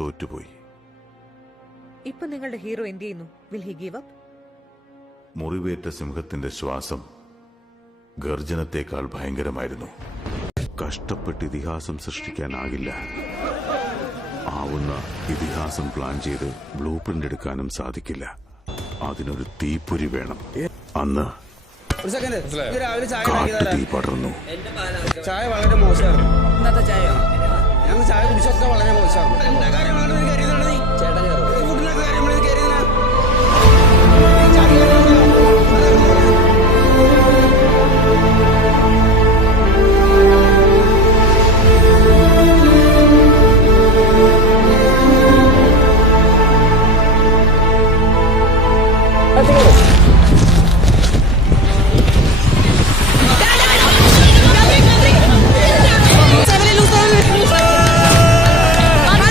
തോറ്റുപോയി. ഇപ്പൊ നിങ്ങളുടെ ഹീറോ എന്ത് ചെയ്യുന്നു? Will he give up? മുറിവേറ്റ സിംഹത്തിന്റെ ശ്വാസം ഗർജനത്തെക്കാൾ ഭയങ്കരമായിരുന്നു. കഷ്ടപ്പെട്ട് ഇതിഹാസം സൃഷ്ടിക്കാനാകില്ല. ആവുന്ന ഇതിഹാസം പ്ലാൻ ചെയ്ത് ബ്ലൂ പ്രിന്റ് എടുക്കാനും സാധിക്കില്ല. അതിനൊരു തീപ്പൊരി വേണം. അന്ന് തീ പടർന്നു. ചായ വളരെ മോശമായിരുന്നു. ഞങ്ങൾ ചായ കുടിച്ചൊക്കെ വളരെ മോശമായിരുന്നു.